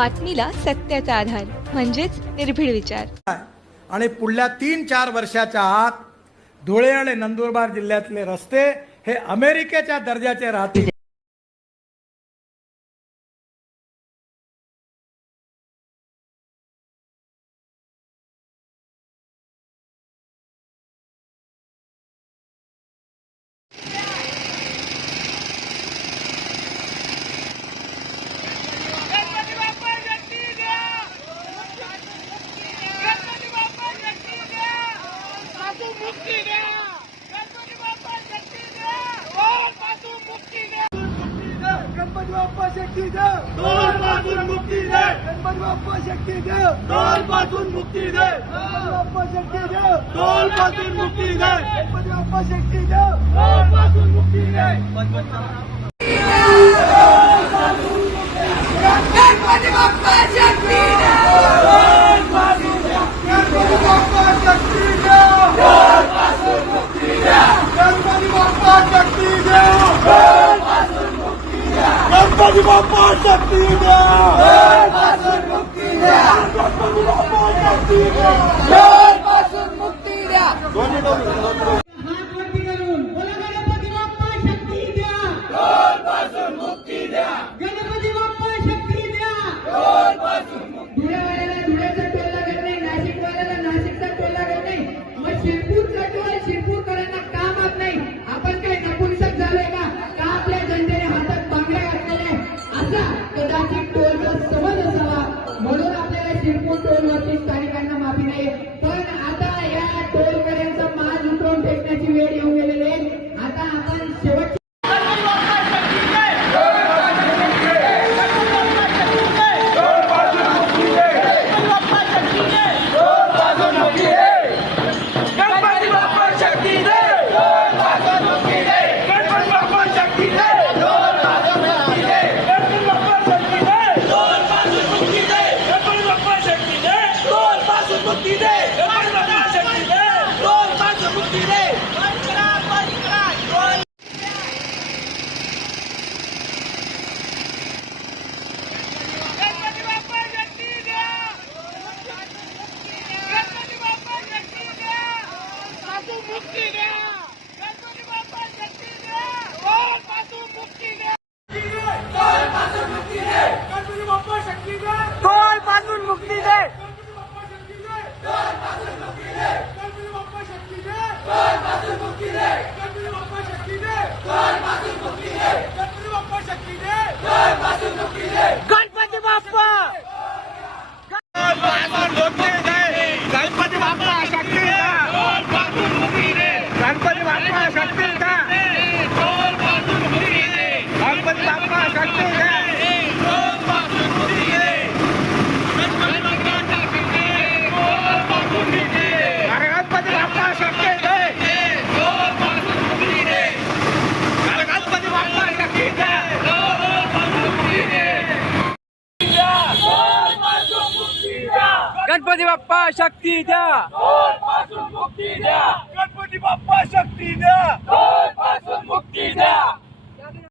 बातमीला सत्याचा आधार म्हणजेच निर्भीड विचार. आणि पुढल्या तीन चार वर्षाच्या आत धुळे आणि नंदुरबार जिल्ह्यातले रस्ते हे अमेरिकेच्या दर्जाचे राहतील. गणपति बाप्पा शक्ती द्या दोन पासून मुक्ती दे गणपती बाप्पा शक्ती द्या दोन पासून मुक्ती Leva de uma porta, filha! ¡Vamos, continente! Yeah. Bappa शक्ती द्या गणपती बाप्पा शक्ती द्या मुक्ती द्या